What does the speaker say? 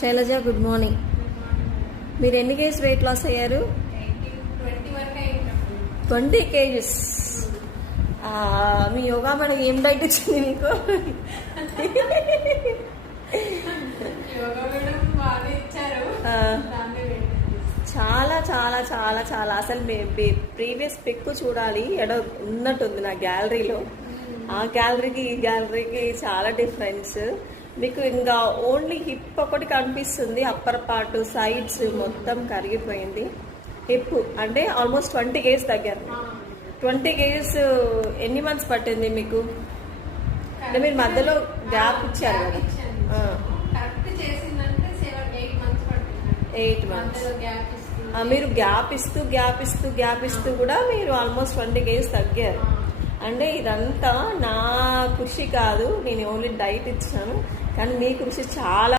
Shailaja, good morning. మీరు ఎన్ని kgs weight loss అయ్యారు? 20 kgs. మీ యోగా మేడం ఏం డైట్ ఇచ్చింది మీకు? చాలా చాలా చాలా చాలా అసలు ప్రీవియస్ పిక్ చూడాలి, ఎడ ఉన్నట్టుంది నా గ్యాలరీలో. ఆ గ్యాలరీకి ఈ గ్యాలరీకి చాలా డిఫరెన్స్. మీకు ఇంకా ఓన్లీ హిప్ ఒకటి కనిపిస్తుంది, అప్పర్ పార్ట్ సైడ్స్ మొత్తం కరిగిపోయింది. హిప్ అంటే ఆల్మోస్ట్ 20 kgs తగ్గారు. 20 kgs ఎన్ని మంత్స్ పట్టింది మీకు? అంటే మీరు మధ్యలో గ్యాప్ ఇచ్చారు కదా? 8 months. మీరు గ్యాప్ ఇస్తూ కూడా మీరు ఆల్మోస్ట్ 20 kgs తగ్గారు. అంటే ఇదంతా నా కృషి కాదు, నేను ఓన్లీ డైట్ ఇచ్చాను, కానీ మీ కృషి చాలా